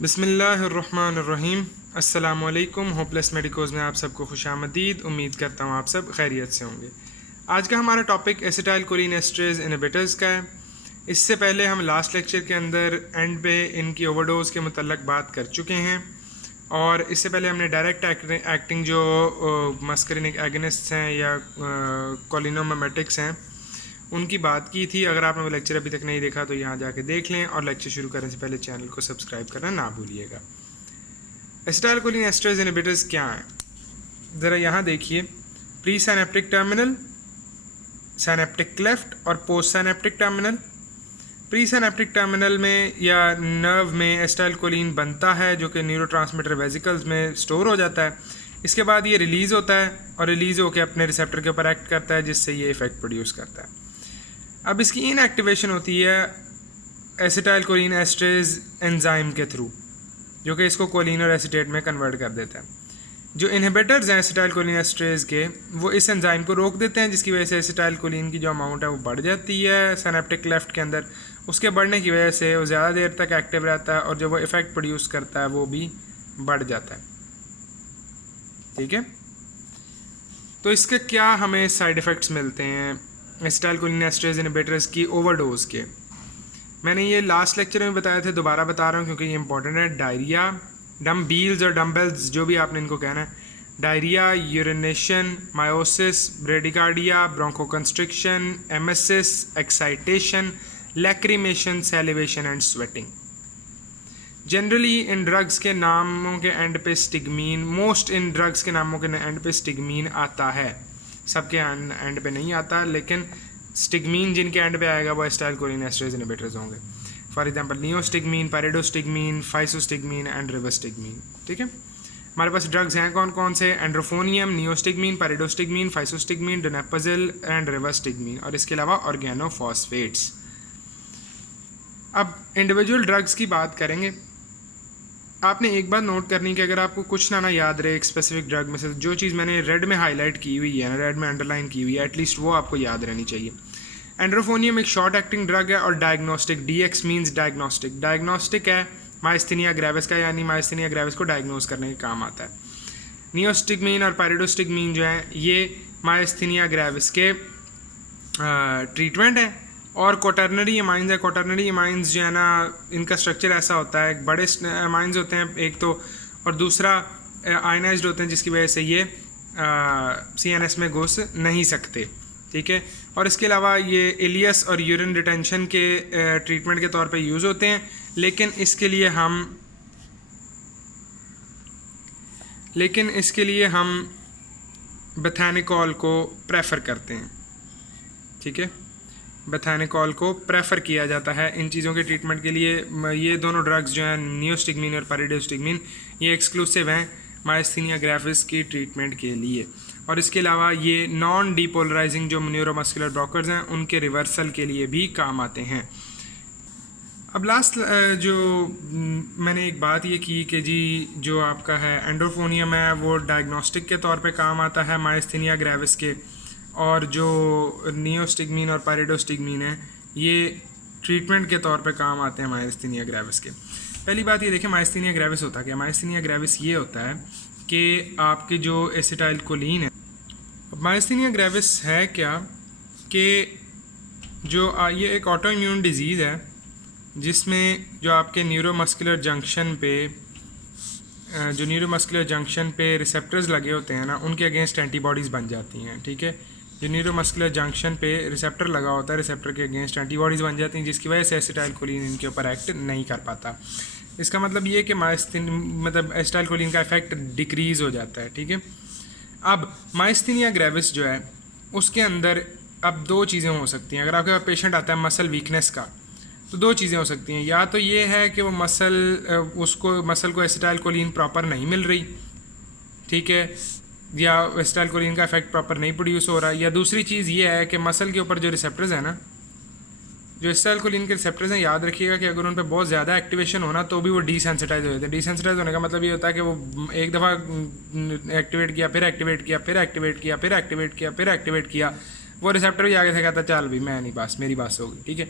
बिस्मिल्लाहिर्रहमानिर्रहीम। अस्सलामुअलैकुम। होपलेस मेडिकोज़ में आप सबको खुशामदीद। उम्मीद करता हूँ आप सब खैरियत से होंगे। आज का हमारा टॉपिक एसिटाइलकोलिन एस्ट्रेज इनहिबिटर्स का है। इससे पहले हम लास्ट लेक्चर के अंदर एंड पे इनकी ओवरडोज के मुतल्लक बात कर चुके हैं, और इससे पहले हमने डायरेक्ट एक्टिंग जो मस्करिनिक एगनिस्ट्स हैं या कोलिनोमिमेटिक्स हैं उनकी बात की थी। अगर आपने वो लेक्चर अभी तक नहीं देखा तो यहाँ जाके देख लें, और लेक्चर शुरू करने से पहले चैनल को सब्सक्राइब करना ना भूलिएगा। एसिटाइलकोलिन एस्ट्रेज इनहिबिटर्स क्या हैं, ज़रा यहाँ देखिए। Pre synaptic terminal, synaptic cleft और post synaptic terminal. Pre synaptic terminal में या नर्व में एसिटाइलकोलिन बनता है जो कि न्यूरोट्रांसमीटर वेसिकल्स में स्टोर हो जाता है। इसके बाद ये रिलीज़ होता है और रिलीज़ होकर अपने रिसेप्टर के ऊपर एक्ट करता है, जिससे ये इफेक्ट प्रोड्यूस करता है। अब इसकी इनएक्टिवेशन होती है एसिटाइलकोलिन एस्ट्रेज एंजाइम के थ्रू, जो कि इसको कोलिन और एसीटेट में कन्वर्ट कर देता है। जो इनहिबिटर्स हैं एसिटाइलकोलिन एस्ट्रेज के, वो इस एंजाइम को रोक देते हैं, जिसकी वजह से एसिटाइलकोलिन की जो अमाउंट है वो बढ़ जाती है सिनेप्टिक क्लेफ्ट के अंदर। उसके बढ़ने की वजह से वो ज़्यादा देर तक एक्टिव रहता है और जो वो इफेक्ट प्रोड्यूस करता है वो भी बढ़ जाता है। ठीक है, तो इसके क्या हमें साइड इफ़ेक्ट्स मिलते हैं एसिटाइलकोलिन एस्ट्रेज इनहिबिटर्स की ओवरडोज के। मैंने ये लास्ट लेक्चर में बताया थे, दोबारा बता रहा हूँ क्योंकि ये इंपॉर्टेंट है। डायरिया, डम्बील्स और डम्बेल्स जो भी आपने इनको कहना है, diarrhoea, urination, miosis, bradycardia, bronchoconstriction, emesis, excitation, lacrimation, salivation and sweating. Generally इन ड्रग्स के नामों के एंड पे स्टिग्मीन, मोस्ट इन ड्रग्स के नामों के एंड पे स्टिग्मीन आता है, सबके एंड पे नहीं आता, लेकिन स्टिग्मीन जिनके एंड पे आएगा वो एसिटाइलकोलिन एस्ट्रेज इनहिबिटर्स होंगे। For example neostigmine, pyridostigmine, physostigmine and rivastigmine. ठीक है, हमारे पास ड्रग्स हैं कौन कौन से? एंड्रोफोनियम, नियोस्टिग्मीन, पाइरिडोस्टिग्मीन, फाइसोस्टिग्मीन, डोनेपाजिल एंड रिवर्स्टिग्मीन, और इसके अलावा ऑर्गेनोफॉस्फेट्स। अब इंडिविजुअल ड्रग्स की बात करेंगे। आपने एक बात नोट करनी कि अगर आपको कुछ ना याद रहे एक स्पेसिफिक ड्रग में से, जो चीज़ मैंने रेड में हाईलाइट की हुई है ना, रेड में अंडरलाइन की हुई है, एटलीस्ट वो आपको याद रहनी चाहिए। एंड्रोफोनियम एक शॉर्ट एक्टिंग ड्रग है और diagnostic, DX means diagnostic. Diagnostic है माइस्थेनिया ग्रेविस का, यानी माइस्थेनिया ग्रेविस को डायग्नोस करने के काम आता है। नियोस्टिग्मीन और पाइरिडोस्टिग्मीन जो है ये माइस्थेनिया ग्रेविस के ट्रीटमेंट है। और क्वाटर्नरी अमाइंस है। क्वाटर्नरी अमाइंस जो है ना, इनका स्ट्रक्चर ऐसा होता है, बड़े अमाइंस होते हैं एक तो, और दूसरा आयनाइज्ड होते हैं, जिसकी वजह से ये CNS में घुस नहीं सकते। ठीक है, और इसके अलावा ये इलियस और यूरिन रिटेंशन के ट्रीटमेंट के तौर पे यूज़ होते हैं, लेकिन इसके लिए हम बेथानिकॉल को प्रेफर करते हैं। ठीक है, बेथानिकॉल को प्रेफर किया जाता है इन चीज़ों के ट्रीटमेंट के लिए। ये दोनों ड्रग्स जो हैं नियोस्टिग्मीन और पाइरिडोस्टिग्मीन, ये एक्सक्लूसिव हैं माइस्थेनिया ग्रेविस की ट्रीटमेंट के लिए। और इसके अलावा ये नॉन डीपोलराइजिंग जो न्यूरोमस्कुलर ब्लॉकर्स हैं उनके रिवर्सल के लिए भी काम आते हैं। अब लास्ट जो मैंने एक बात ये की कि जी जो आपका है एंड्रोफोनियम है वो डायग्नोस्टिक के तौर पे काम आता है माइस्थेनिया ग्रेविस के, और जो नियोस्टिग्मीन और पाइरिडोस्टिग्मीन है ये ट्रीटमेंट के तौर पे काम आते हैं माइस्थेनिया ग्रेविस के। पहली बात ये देखें, माइस्थेनिया ग्रेविस होता क्या? माइस्थेनिया ग्रेविस ये होता है कि आपके जो एसिटाइलकोलिन है, माइस्थेनिया ग्रेविस है क्या कि जो ये एक ऑटो इम्यून डिजीज़ है जिसमें जो आपके न्यूरोमस्कुलर जंक्शन पे रिसेप्टर्स लगे होते हैं ना, उनके अगेंस्ट एंटीबॉडीज़ बन जाती हैं। ठीक है, जो न्यूरोमस्कुलर जंक्शन पे रिसेप्टर लगा होता है, रिसेप्टर के अगेंस्ट एंटीबॉडीज़ बन जाती हैं, जिसकी वजह से एसिटाइलकोलिन इनके ऊपर एक्ट नहीं कर पाता। इसका मतलब ये कि एसिटाइलकोलिन का इफेक्ट डिक्रीज़ हो जाता है। ठीक है, अब माइस्थेनिया ग्रेविस जो है उसके अंदर अब दो चीज़ें हो सकती हैं। अगर आपके पास पेशेंट आता है मसल वीकनेस का, तो दो चीज़ें हो सकती हैं। या तो ये है कि वो मसल को एसिटाइलकोलिन प्रॉपर नहीं मिल रही, ठीक है, या एसिटाइलकोलिन का इफेक्ट प्रॉपर नहीं प्रोड्यूस हो रहा। या दूसरी चीज़ ये है कि मसल के ऊपर जो रिसेप्टर्स हैं ना, जो एसिटाइलकोलिन के रिसेप्टर्स हैं, याद रखिएगा कि अगर उन पर बहुत ज़्यादा एक्टिवेशन होना तो भी वो डिसेंसिटाइज हो जाते हैं। डिसेंसिटाइज होने का मतलब ये होता है कि वो एक दफ़ा एक्टिवेट किया, फिर एक्टिवेट किया, फिर एक्टिवेट किया, फिर एक्टिवेट किया, फिर एक्टिवेट किया, वो रिसेप्टर भी आगे से कहता है चल भी मैं नहीं, बस मेरी बात होगी। ठीक है,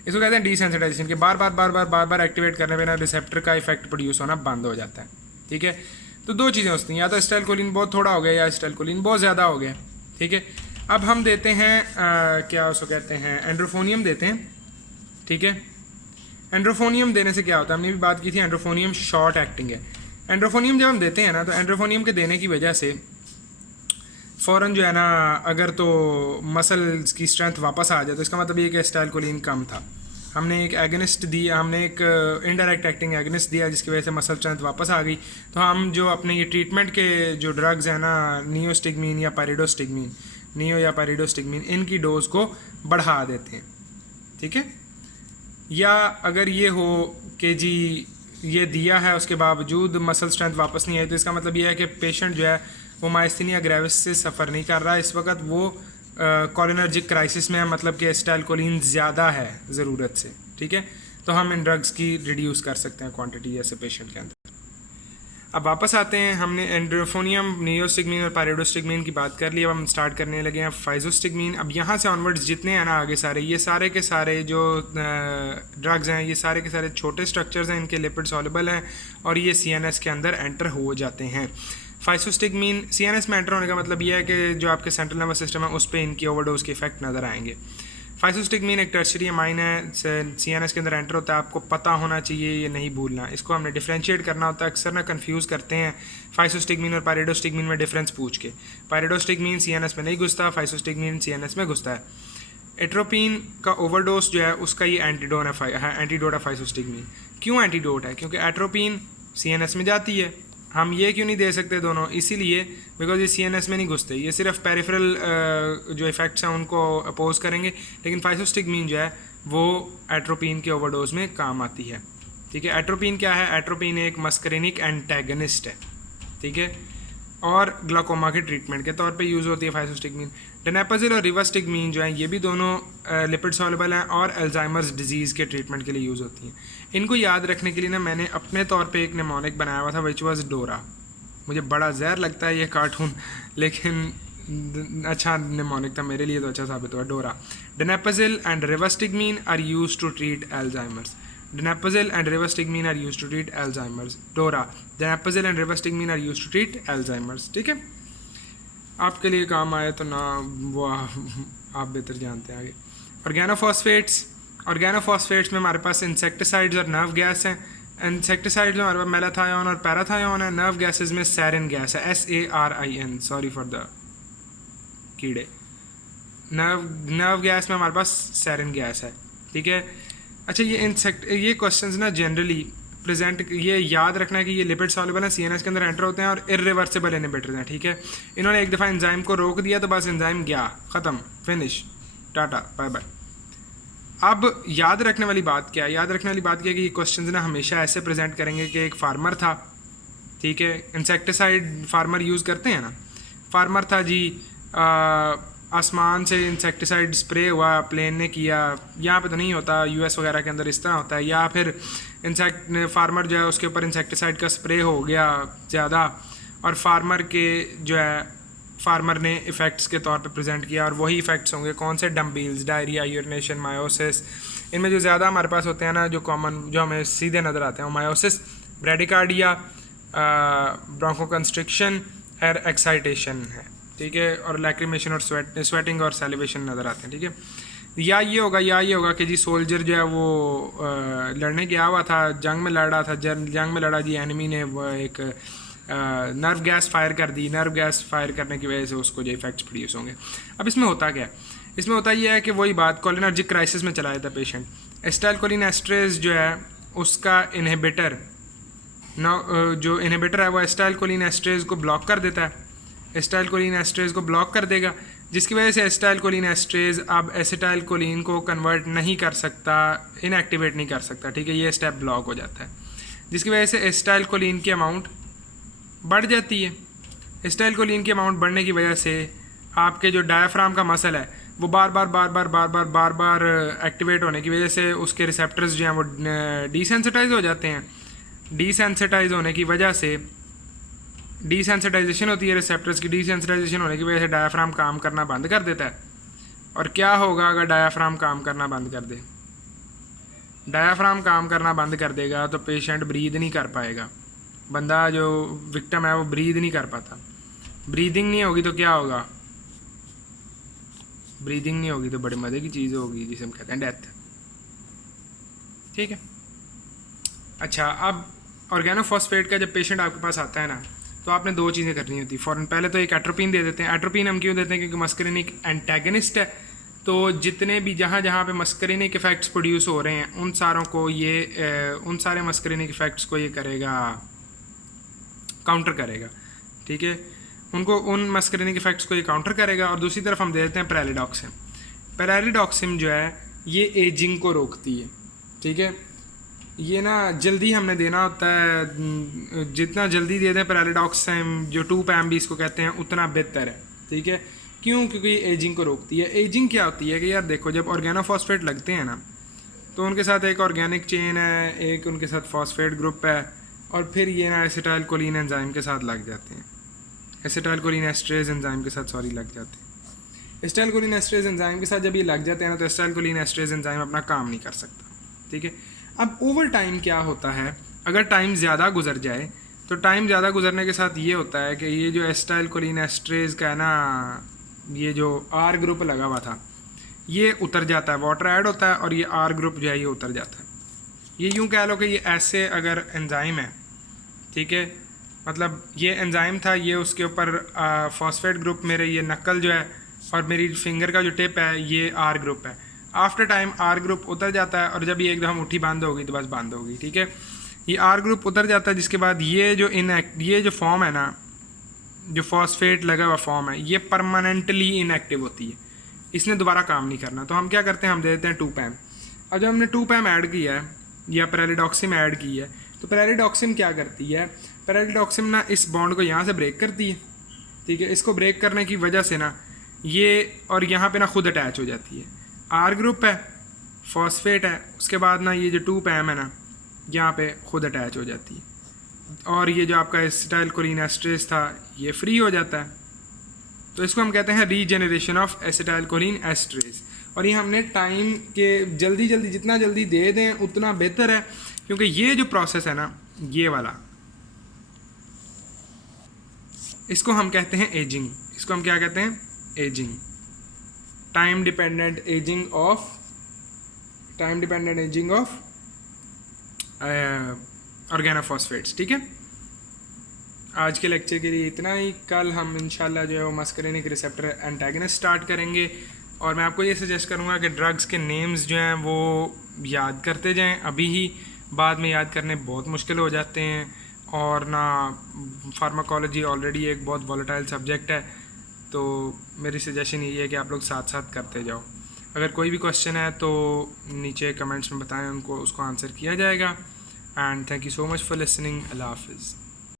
इसको कहते हैं डिसेंसिटाइजेशन, के बार बार एक्टिवेट करने पे ना रिसेप्टर का इफेक्ट प्रोड्यूस होना बंद हो जाता है। ठीक है, तो दो चीज़ें होती हैं, या तो एसिटाइलकोलिन बहुत थोड़ा हो गया या एसिटाइलकोलिन बहुत ज़्यादा हो गया। ठीक है, अब हम देते हैं क्या उसको कहते हैं, एंड्रोफोनियम देते हैं। ठीक है, एंड्रोफोनियम देने से क्या होता है, हमने भी बात की थी, एंड्रोफोनियम शॉर्ट एक्टिंग है। एंड्रोफोनियम जब हम देते हैं ना, तो एंड्रोफोनियम के देने की वजह से फ़ौरन जो है ना, अगर तो मसल्स की स्ट्रेंथ वापस आ जाए तो इसका मतलब ये कि एसिटाइलकोलिन कम था। हमने एक एगनिस्ट दिया, हमने एक इनडायरेक्ट एक्टिंग एगनिस्ट दिया जिसकी वजह से मसल स्ट्रेंथ वापस आ गई। तो हम जो अपने ये ट्रीटमेंट के जो ड्रग्स हैं ना, नियोस्टिगमीन या पाइरिडोस्टिगमीन, नियो या पाइरिडोस्टिगमीन, इनकी डोज को बढ़ा देते हैं। ठीक है, या अगर ये हो कि जी ये दिया है उसके बावजूद मसल स्ट्रेंथ वापस नहीं आई, तो इसका मतलब ये है कि पेशेंट जो है वो माइस्थीनिया ग्रेविस से सफ़र नहीं कर रहा है इस वक्त, वो कोलिनर्जिक क्राइसिस में है, मतलब कि एसिटाइलकोलिन ज़्यादा है ज़रूरत से। ठीक है, तो हम इन ड्रग्स की रिड्यूस कर सकते हैं क्वांटिटी ऐसे पेशेंट के अंदर। अब वापस आते हैं, हमने एंड्रोफोनियम, नियोस्टिगमीन और पाइरिडोस्टिगमीन की बात कर ली। अब हम स्टार्ट करने लगे हैं फाइजोस्टिगमीन। अब यहाँ से ऑनवर्ड्स जितने हैं ना आगे सारे, ये सारे के सारे जो ड्रग्स हैं, ये सारे के सारे छोटे स्ट्रक्चर्स हैं, इनके लिपिड सॉल्युबल हैं और ये CNS के अंदर एंटर हो जाते हैं। फाइजोस्टिगमीन CNS में एंटर होने का मतलब ये है कि जो आपके सेंट्रल नर्वस सिस्टम है उस पर इनकी ओवरडोज के इफेक्ट नज़र आएंगे। फाइजोस्टिगमीन एक टर्शियरी अमाइन है, CNS के अंदर एंटर होता है, आपको पता होना चाहिए, ये नहीं भूलना। इसको हमने डिफरेंशिएट करना होता है। अक्सर ना कंफ्यूज करते हैं फाइजोस्टिगमीन और पाइरिडोस्टिगमीन में डिफरेंस पूछ के। पाइरिडोस्टिगमीन CNS में नहीं घुसता, फाइजोस्टिगमीन CNS में घुसता है। एट्रोपिन का ओवरडोज जो है उसका ये एंटीडोट है फाइजोस्टिगमीन। क्यों एंटीडोट है? क्योंकि एट्रोपिन CNS में जाती है, हम ये क्यों नहीं दे सकते दोनों? इसीलिए बिकॉज ये CNS में नहीं घुसते, ये सिर्फ पेरिफेरल जो इफेक्ट्स हैं उनको अपोज करेंगे, लेकिन फाइजोस्टिगमीन जो है वो एट्रोपिन के ओवरडोज में काम आती है। ठीक है, एट्रोपिन क्या है? एट्रोपिन एक मस्करिनिक एंटेगनिस्ट है। ठीक है, और ग्लाकोमा के ट्रीटमेंट के तौर पे यूज़ होती है फाइजोस्टिगमीन। डोनापाजिल और रिवास्टिगमीन जो है ये भी दोनों लिपिड सॉल्युबल हैं और अल्जाइमर्स डिजीज़ के ट्रीटमेंट के लिए यूज़ होती हैं। इनको याद रखने के लिए ना मैंने अपने तौर पे एक निमोनिक बनाया हुआ था, विच वाज डोरा। मुझे बड़ा जहर लगता है ये कार्टून, लेकिन अच्छा निमोनिक था मेरे लिए, तो अच्छा साबित हुआ। डोरा। Donepezil and rivastigmine are used to treat Alzheimer's. Donepezil and rivastigmine are used to treat Alzheimer's. Dora. Donepezil and rivastigmine are used to treat Alzheimer's. ठीक है, आपके लिए काम आए तो ना वो आप बेहतर जानते हैं आगे। ऑर्गेनोफॉस्फेट्स में हमारे पास इंसेक्टिसाइड्स और नर्व गैस हैं। इंसेक्टिसाइड्स में हमारे पास मेलाथायोन और पैराथायोन है। नर्व गैसेज में सैरिन गैस है, SARIN, सॉरी फॉर द कीड़े। नर्व गैस में हमारे पास सैरिन गैस है। ठीक है, अच्छा ये क्वेश्चंस ना जनरली प्रेजेंट, ये याद रखना है कि ये लिपिड सॉल्युबल है, CNS के अंदर एंटर होते हैं और इरिवर्सिबल इनहिबिटर्स हैं। ठीक है, इन्होंने एक दफ़ा एंजाइम को रोक दिया तो बस एंजाइम गया, ख़त्म, फिनिश, टाटा बाय बाय। अब याद रखने वाली बात क्या है? याद रखने वाली बात क्या है कि ये क्वेश्चंस ना हमेशा ऐसे प्रेजेंट करेंगे कि एक फार्मर था, ठीक है, इंसेक्टिसाइड फार्मर यूज़ करते हैं ना, फार्मर था जी, आसमान से इंसेक्टिसाइड स्प्रे हुआ, प्लेन ने किया, यहाँ पे तो नहीं होता, US वगैरह के अंदर इस तरह होता है, या फिर फार्मर जो है उसके ऊपर इंसेक्टिसाइड का स्प्रे हो गया ज़्यादा और फार्मर के जो है फार्मर ने इफ़ेक्ट्स के तौर पे प्रेजेंट किया, और वही इफ़ेक्ट्स होंगे कौन से? डम्बील्स, डायरिया, यूरिनेशन, मायोसिस। इनमें जो ज़्यादा हमारे पास होते हैं ना, जो कॉमन जो हमें सीधे नज़र आते हैं, वो मायोसिस, ब्रेडिकार्डिया, ब्रोंकोकंस्ट्रिक्शन और एक्साइटेशन है। ठीक है, और लैक्रिमेशन और स्वेटिंग और सैलिवेशन नज़र आते हैं। ठीक है, या ये होगा कि जी सोल्जर जो है वो लड़ने गया हुआ था, जंग में लड़ रहा था, जंग में लड़ा जी, एनिमी ने एक नर्व गैस फायर कर दी, नर्व गैस फायर करने की वजह से उसको जो इफेक्ट्स प्रोड्यूस होंगे। अब इसमें होता क्या है? इसमें होता ये है कि वही बात, कोलिनर्जिक क्राइसिस में चला जाता है पेशेंट। एसिटाइलकोलिन एस्ट्रेज जो है उसका इनहिबिटर जो इनहिबिटर है वो एसिटाइलकोलिन एस्ट्रेज को ब्लॉक कर देता है, एसिटाइलकोलिन एस्ट्रेज को ब्लॉक कर देगा, जिसकी वजह से एसिटाइलकोलिन एस्ट्रेज अब एसिटाइलकोलिन को कन्वर्ट नहीं कर सकता, इनएक्टिवेट नहीं कर सकता। ठीक है, ये स्टेप ब्लॉक हो जाता है, जिसकी वजह से एसिटाइलकोलिन की अमाउंट बढ़ जाती है। एसिटाइलकोलिन की अमाउंट बढ़ने की वजह से आपके जो डायाफ्राम का मसल है वो बार बार एक्टिवेट होने की वजह से उसके रिसेप्टर्स जो हैं वो डिसेंसिटाइज हो जाते हैं। डिसेंसिटाइज होने की वजह से डिसेंसिटाइजेशन होती है रिसेप्टर्स की, डिसेंसिटाइजेशन होने की वजह से डायाफ्राम काम करना बंद कर देता है। और क्या होगा अगर डायाफ्राम काम करना बंद कर दे? डायाफ्राम काम करना बंद कर देगा तो पेशेंट ब्रीद नहीं कर पाएगा, बंदा जो विक्टिम है वो ब्रीद नहीं कर पाता। ब्रीदिंग नहीं होगी तो क्या होगा, ब्रीदिंग नहीं होगी तो बड़े मज़े की चीज़ होगी जिसे हम कहते हैं डेथ। ठीक है। अच्छा, अब ऑर्गेनोफॉस्फेट का जब पेशेंट आपके पास आता है ना, तो आपने दो चीज़ें करनी होती है फ़ौरन। पहले तो एक एट्रोपिन दे देते हैं। एट्रोपिन हम क्यों देते हैं, क्योंकि मस्करिनिक एंटेगनिस्ट है, तो जितने भी जहाँ जहाँ पे मस्करिनिक इफ़ेक्ट्स प्रोड्यूस हो रहे हैं उन सारों को ये उन सारे मस्करिनिक इफ़ेक्ट्स को ये करेगा, काउंटर करेगा। ठीक है, उनको उन मस्करिनिक इफ़ेक्ट्स को ये काउंटर करेगा। और दूसरी तरफ हम दे देते हैं पैरालिडॉक्सिम। पैरालिडॉक्सिम जो है ये एजिंग को रोकती है। ठीक है, ये ना जल्दी हमने देना होता है, जितना जल्दी दे दें पैरालिडॉक्सिम जो 2-PAM इसको कहते हैं उतना बेहतर है। ठीक है, क्यों, क्योंकि ये एजिंग को रोकती है। एजिंग क्या होती है कि यार देखो, जब ऑर्गेनोफॉस्फेट लगते हैं ना तो उनके साथ एक ऑर्गेनिक चेन है, एक उनके साथ फॉस्फेट ग्रुप है, और फिर ये ना एसिटाइल कोलिन एंजाइम के साथ लग जाते हैं, एसिटाइल कोलिन एस्ट्रेज एंजाइम के साथ लग जाते हैं। एसिटाइल कोलिन एस्ट्रेज एंजाइम के साथ जब ये लग जाते हैं ना तो एसिटाइल कोलिन एस्ट्रेज एंजाइम अपना काम नहीं कर सकता। ठीक है, अब ओवर टाइम क्या होता है, अगर टाइम ज़्यादा गुजर जाए तो टाइम ज़्यादा गुजरने के साथ ये होता है कि ये जो एसिटाइल कोलिन एस्ट्रेज का है ना, ये जो आर ग्रुप लगा हुआ था ये उतर जाता है, वाटर ऐड होता है और ये आर ग्रुप जो है ये उतर जाता है। ये यूँ कह लो कि ये ऐसे अगर एंजाइम है, ठीक है, मतलब ये एंजाइम था, ये उसके ऊपर फॉस्फेट ग्रुप, मेरे ये नकल जो है और मेरी फिंगर का जो टिप है ये आर ग्रुप है। आफ्टर टाइम आर ग्रुप उतर जाता है और जब ये एकदम मुट्ठी बंद होगी तो बस बंद होगी। ठीक है, ये आर ग्रुप उतर जाता है, जिसके बाद ये जो फॉर्म है ना, जो फॉस्फेट लगा हुआ फॉर्म है, ये परमानेंटली इनएक्टिव होती है, इसने दोबारा काम नहीं करना। तो हम क्या करते हैं, हम दे देते हैं 2-PAM। अब जब हमने 2-PAM ऐड किया है या पैरालिडॉक्सिम ऐड की है, तो पैरालिडॉक्सिम क्या करती है, पैरालिडॉक्सिम ना इस बॉन्ड को यहाँ से ब्रेक करती है। ठीक है, इसको ब्रेक करने की वजह से ना ये और यहाँ पे ना खुद अटैच हो जाती है। आर ग्रुप है, फॉस्फेट है, उसके बाद ना ये जो 2-PAM है ना यहाँ पे खुद अटैच हो जाती है, और ये जो आपका एसिटाइल कोलिन एस्ट्रेज था ये फ्री हो जाता है। तो इसको हम कहते हैं regeneration of acetyl choline esterase. और ये हमने टाइम के जल्दी जितना जल्दी दे दें उतना बेहतर है, क्योंकि ये जो प्रोसेस है ना, ये वाला, इसको हम कहते हैं एजिंग। इसको हम क्या कहते हैं, ageing, time dependent ageing of organophosphates. ठीक है, आज के लेक्चर के लिए इतना ही। कल हम इंशाल्लाह जो है वो मस्करिनिक रिसेप्टर एंटागनिस्ट स्टार्ट करेंगे, और मैं आपको ये सजेस्ट करूँगा कि ड्रग्स के नेम्स जो हैं वो याद करते जाएं अभी ही, बाद में याद करने बहुत मुश्किल हो जाते हैं, और ना फार्माकोलॉजी ऑलरेडी एक बहुत वॉलेटाइल सब्जेक्ट है। तो मेरी सजेशन यही है कि आप लोग साथ साथ करते जाओ। अगर कोई भी क्वेश्चन है तो नीचे कमेंट्स में बताएं, उसको आंसर किया जाएगा। And thank you so much for listening. अल्लाह हाफिज़।